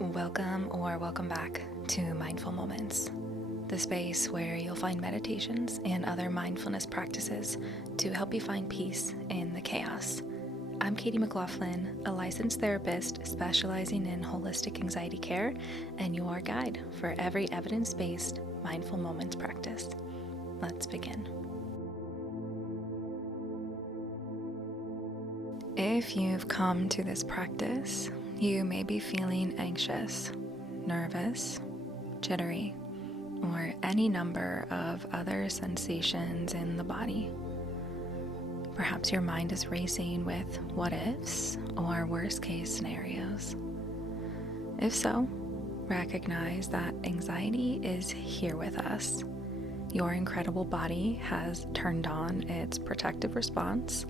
Welcome back to Mindful Moments, the space where you'll find meditations and other mindfulness practices to help you find peace in the chaos. I'm Katie McLaughlin, a licensed therapist specializing in holistic anxiety care and your guide for every evidence-based mindful moments practice. Let's begin. If you've come to this practice, you may be feeling anxious, nervous, jittery, or any number of other sensations in the body. Perhaps your mind is racing with what ifs or worst case scenarios. If so, recognize that anxiety is here with us. Your incredible body has turned on its protective response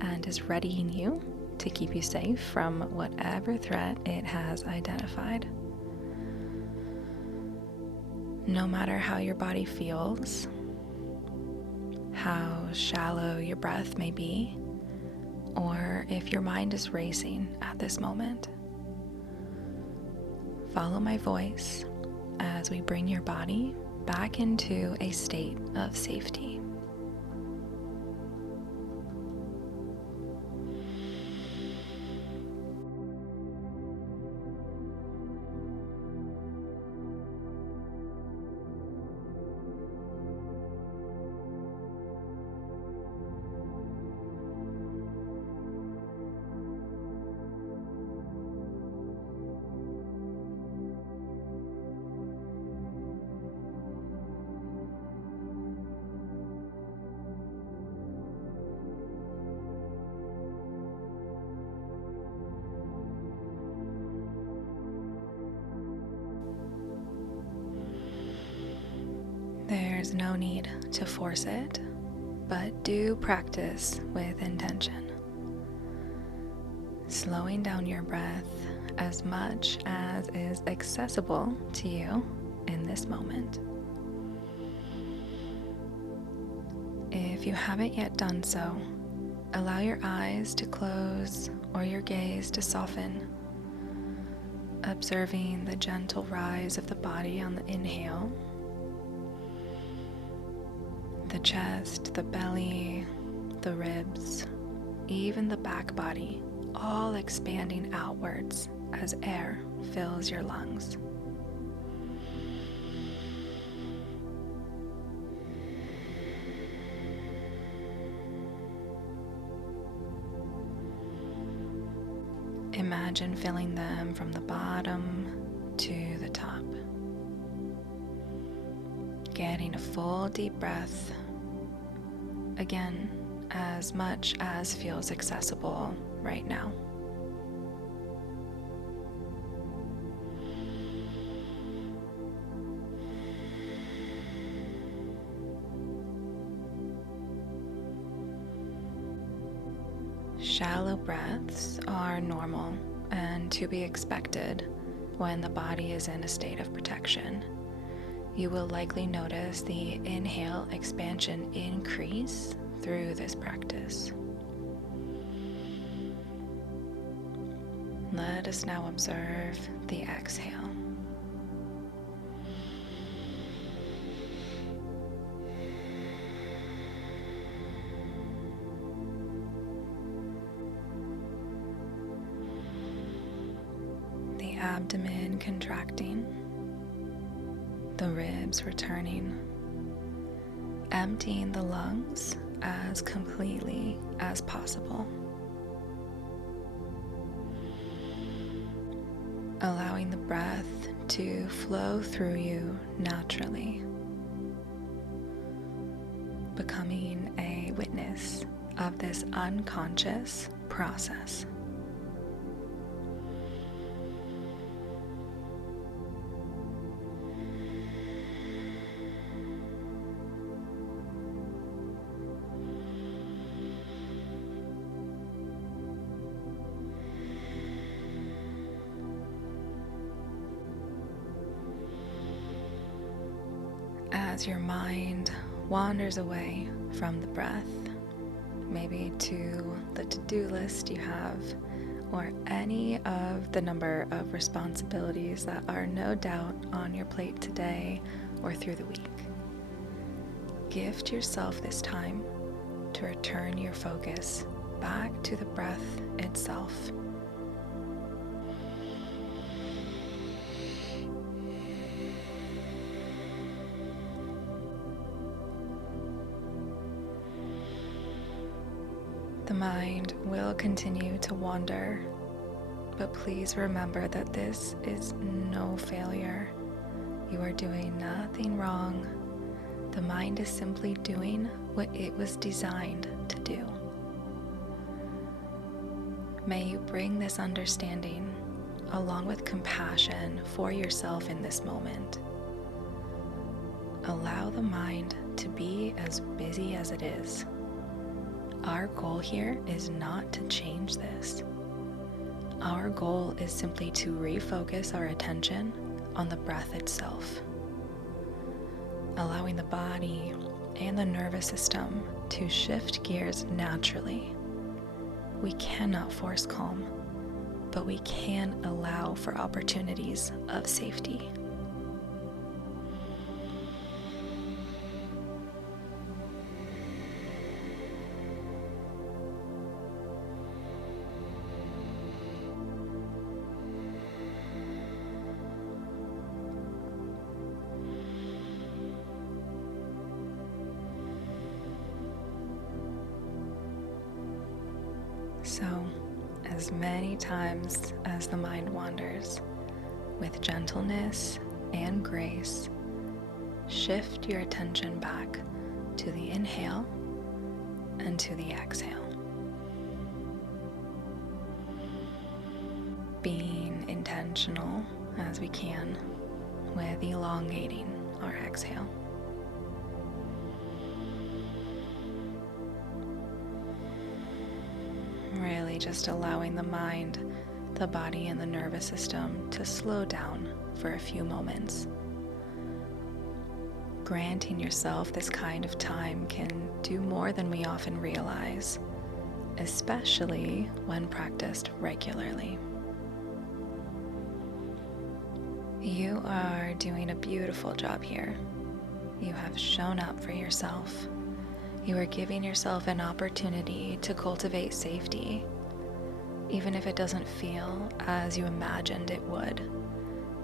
and is readying you to keep you safe from whatever threat it has identified. No matter how your body feels, how shallow your breath may be, or if your mind is racing at this moment, follow my voice as we bring your body back into a state of safety. There's no need to force it, but do practice with intention. Slowing down your breath as much as is accessible to you in this moment. If you haven't yet done so, allow your eyes to close or your gaze to soften, observing the gentle rise of the body on the inhale, the chest, the belly, the ribs, even the back body, all expanding outwards as air fills your lungs. Imagine filling them from the bottom to the top. Getting a full deep breath, again, as much as feels accessible right now. Shallow breaths are normal and to be expected when the body is in a state of protection. You will likely notice the inhale expansion increase through this practice. Let us now observe the exhale. The abdomen contracting, the ribs returning, emptying the lungs as completely as possible. Allowing the breath to flow through you naturally, becoming a witness of this unconscious process. As your mind wanders away from the breath, maybe to the to-do list you have, or any of the number of responsibilities that are no doubt on your plate today or through the week. Gift yourself this time to return your focus back to the breath itself. The mind will continue to wander, but please remember that this is no failure. You are doing nothing wrong. The mind is simply doing what it was designed to do. May you bring this understanding along with compassion for yourself in this moment. Allow the mind to be as busy as it is. Our goal here is not to change this. Our goal is simply to refocus our attention on the breath itself, allowing the body and the nervous system to shift gears naturally. We cannot force calm, but we can allow for opportunities of safety. So, as many times as the mind wanders, with gentleness and grace, shift your attention back to the inhale and to the exhale. Being intentional as we can with elongating our exhale. Really just allowing the mind, the body, and the nervous system to slow down for a few moments. Granting yourself this kind of time can do more than we often realize, especially when practiced regularly. You are doing a beautiful job here. You have shown up for yourself. You are giving yourself an opportunity to cultivate safety, even if it doesn't feel as you imagined it would,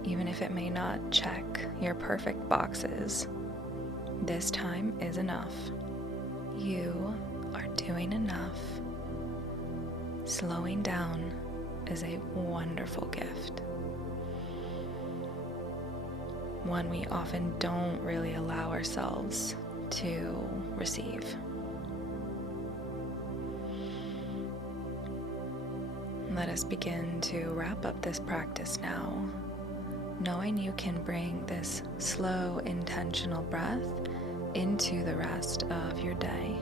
even if it may not check your perfect boxes. This time is enough. You are doing enough. Slowing down is a wonderful gift, one we often don't really allow ourselves to receive. Let us begin to wrap up this practice now, knowing you can bring this slow, intentional breath into the rest of your day.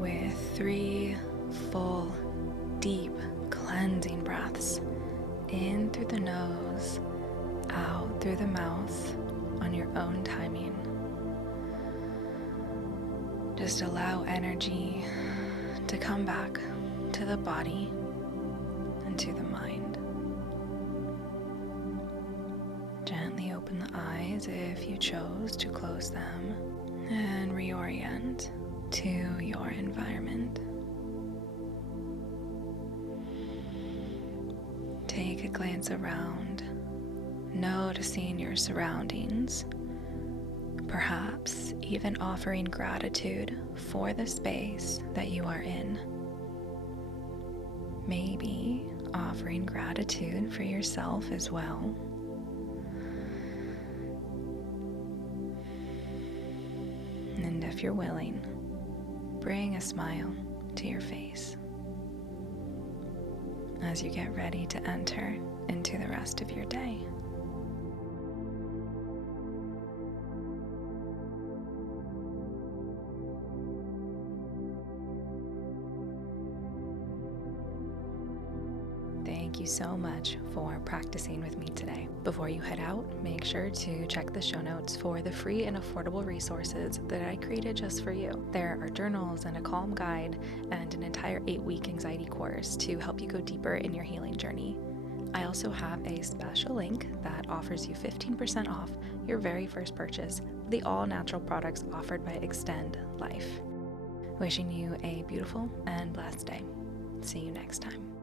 With 3 full, deep, cleansing breaths in through the nose, out through the mouth on your own timing. Just allow energy to come back to the body and to the mind. Gently open the eyes if you chose to close them and reorient to your environment. Take a glance around, noticing your surroundings, perhaps even offering gratitude for the space that you are in. Maybe offering gratitude for yourself as well. And if you're willing, bring a smile to your face as you get ready to enter into the rest of your day. Thank Thank you so much for practicing with me today. Before you head out, make sure to check the show notes for the free and affordable resources that I created just for you. There are journals and a calm guide and an entire 8-week anxiety course to help you go deeper in your healing journey. I also have a special link that offers you 15% off your very first purchase of the all-natural products offered by Extend Life. Wishing you a beautiful and blessed day. See you next time.